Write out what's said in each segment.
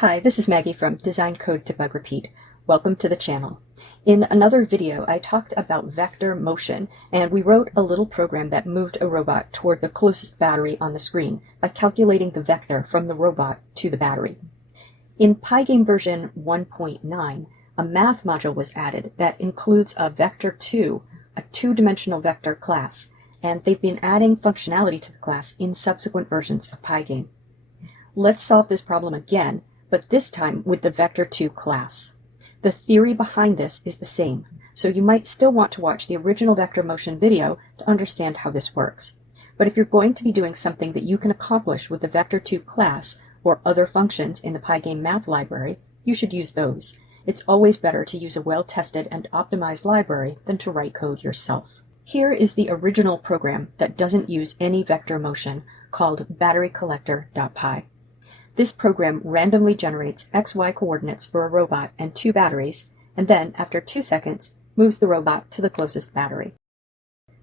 Hi, this is Maggie from Design Code Debug Repeat. Welcome to the channel. In another video, I talked about vector motion, and we wrote a little program that moved a robot toward the closest battery on the screen by calculating the vector from the robot to the battery. In Pygame version 1.9, a math module was added that includes a Vector2, a two-dimensional vector class, and they've been adding functionality to the class in subsequent versions of Pygame. Let's solve this problem again, but this time with the Vector2 class. The theory behind this is the same, so you might still want to watch the original vector motion video to understand how this works. But if you're going to be doing something that you can accomplish with the Vector2 class or other functions in the Pygame math library, you should use those. It's always better to use a well-tested and optimized library than to write code yourself. Here is the original program that doesn't use any vector motion, called batterycollector.py. This program randomly generates XY coordinates for a robot and two batteries, and then, after 2 seconds, moves the robot to the closest battery.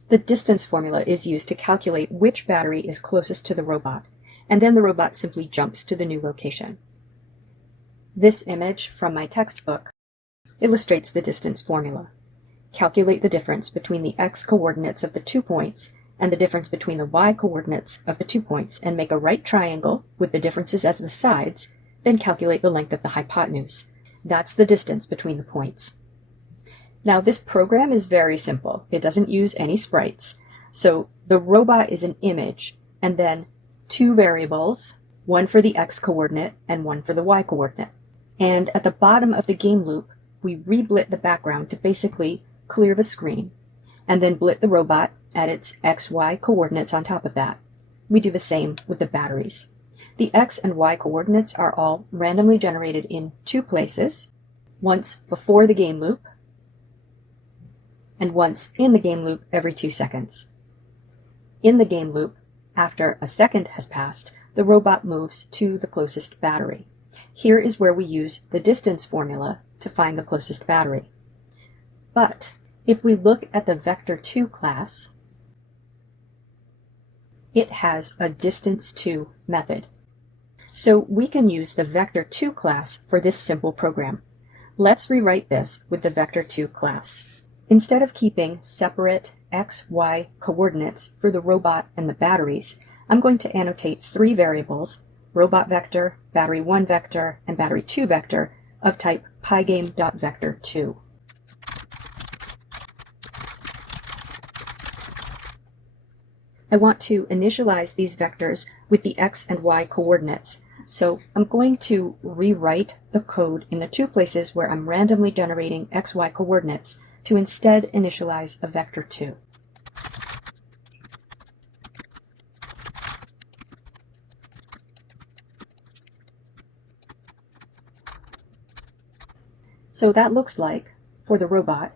The distance formula is used to calculate which battery is closest to the robot, and then the robot simply jumps to the new location. This image from my textbook illustrates the distance formula. Calculate the difference between the x coordinates of the 2 points and the difference between the y coordinates of the 2 points and make a right triangle with the differences as the sides, then calculate the length of the hypotenuse. That's the distance between the points. Now this program is very simple. It doesn't use any sprites. So the robot is an image and then two variables, one for the x coordinate and one for the y coordinate. And at the bottom of the game loop, we reblit the background to basically clear the screen and then blit the robot at its xy coordinates on top of that. We do the same with the batteries. The x and y coordinates are all randomly generated in two places, once before the game loop and once in the game loop every 2 seconds. In the game loop, after a second has passed, the robot moves to the closest battery. Here is where we use the distance formula to find the closest battery. But if we look at the Vector2 class, it has a distance2 method. So we can use the Vector2 class for this simple program. Let's rewrite this with the Vector2 class. Instead of keeping separate x, y coordinates for the robot and the batteries, I'm going to annotate 3 variables, robot vector, battery1 vector, and battery2 vector, of type pygame.Vector2. I want to initialize these vectors with the x and y coordinates. So I'm going to rewrite the code in the 2 places where I'm randomly generating xy coordinates to instead initialize a Vector2. So that looks like, for the robot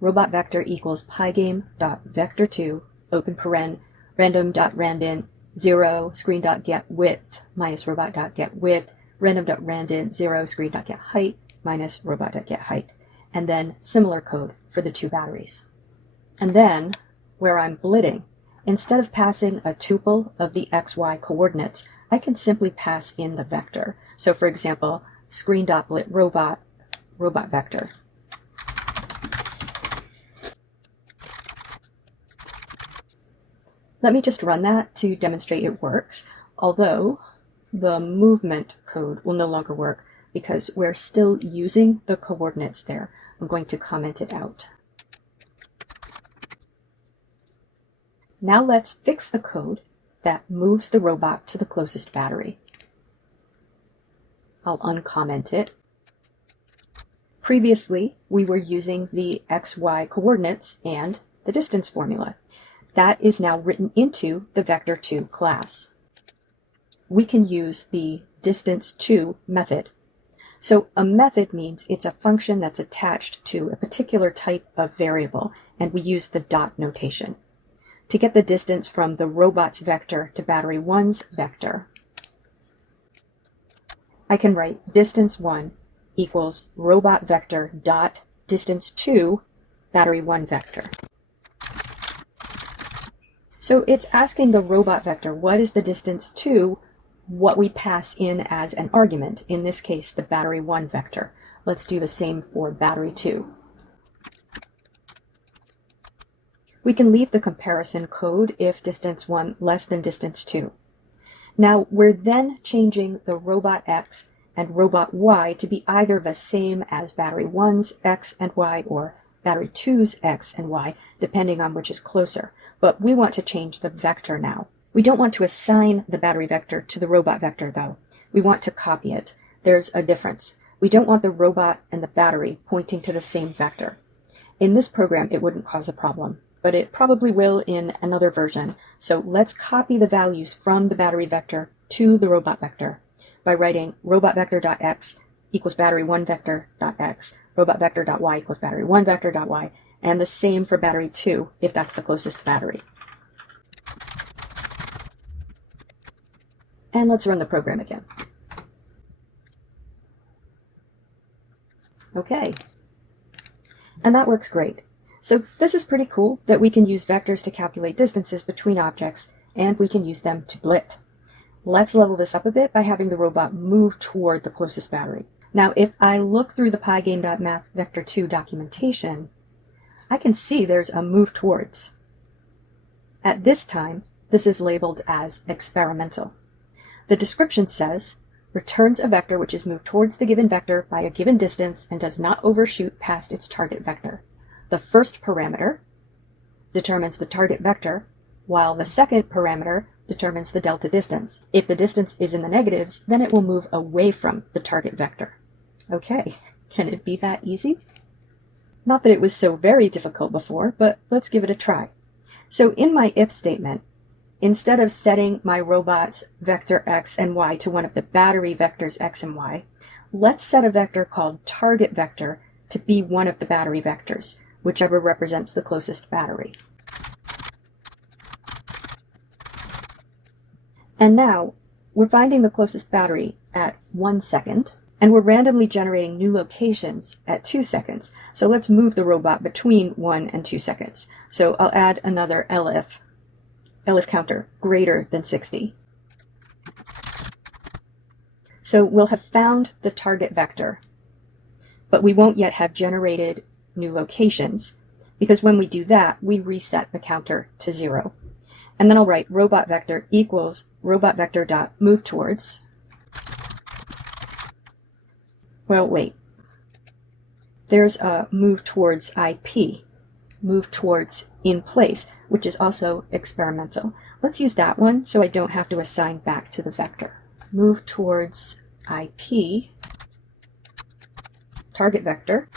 vector equals pygame.Vector2, open paren, random.randint, 0, screen.getWidth minus robot.getWidth, random.randint, 0, screen.getHeight minus robot.getHeight, and then similar code for the 2 batteries. And then, where I'm blitting, instead of passing a tuple of the xy coordinates, I can simply pass in the vector. So for example, screen.blit robot vector. Let me just run that to demonstrate it works, although the movement code will no longer work because we're still using the coordinates there. I'm going to comment it out. Now let's fix the code that moves the robot to the closest battery. I'll uncomment it. Previously, we were using the xy coordinates and the distance formula. That is now written into the Vector2 class. We can use the distance2 method. So a method means it's a function that's attached to a particular type of variable, and we use the dot notation. To get the distance from the robot's vector to battery1's vector, I can write distance1 equals robot vector dot distance2 battery1 vector. So it's asking the robot vector, what is the distance to what we pass in as an argument, in this case the battery1 vector. Let's do the same for battery2. We can leave the comparison code if distance 1 less than distance 2. Now we're then changing the robot x and robot y to be either the same as battery1's x and y or battery2's x and y, depending on which is closer. But we want to change the vector now. We don't want to assign the battery vector to the robot vector, though. We want to copy it. There's a difference. We don't want the robot and the battery pointing to the same vector. In this program, it wouldn't cause a problem, but it probably will in another version. So let's copy the values from the battery vector to the robot vector by writing robot_vector.x equals battery1 vector.x, robot vector.y equals battery1 vector.y, and the same for battery2 if that's the closest battery. And let's run the program again. Okay. And that works great. So this is pretty cool that we can use vectors to calculate distances between objects, and we can use them to blit. Let's level this up a bit by having the robot move toward the closest battery. Now, if I look through the pygame.math Vector2 documentation, I can see there's a MoveTowards. At this time, this is labeled as experimental. The description says, returns a vector which is moved towards the given vector by a given distance and does not overshoot past its target vector. The first parameter determines the target vector, while the second parameter determines the delta distance. If the distance is in the negatives, then it will move away from the target vector. Okay, can it be that easy? Not that it was so very difficult before, but let's give it a try. So in my if statement, instead of setting my robot's vector x and y to one of the battery vectors x and y, let's set a vector called target vector to be one of the battery vectors, whichever represents the closest battery. And now, we're finding the closest battery at 1 second, and we're randomly generating new locations at 2 seconds. So let's move the robot between 1 and 2 seconds. So I'll add another elif counter greater than 60. So we'll have found the target vector, but we won't yet have generated new locations, because when we do that, we reset the counter to 0. And then I'll write robot vector equals robot vector.MoveTowards. Well, wait. There's a MoveTowards IP, MoveTowards in place, which is also experimental. Let's use that one so I don't have to assign back to the vector. MoveTowards IP, target vector,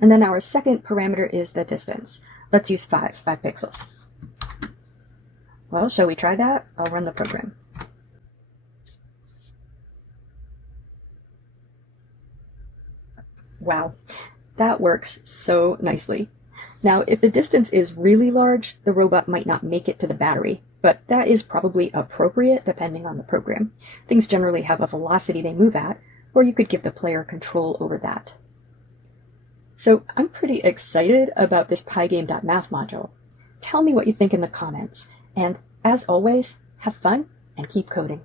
and then our second parameter is the distance. Let's use 5 pixels. Well, shall we try that? I'll run the program. Wow, that works so nicely. Now, if the distance is really large, the robot might not make it to the battery, but that is probably appropriate depending on the program. Things generally have a velocity they move at, or you could give the player control over that. So I'm pretty excited about this pygame.math module. Tell me what you think in the comments, and as always, have fun and keep coding.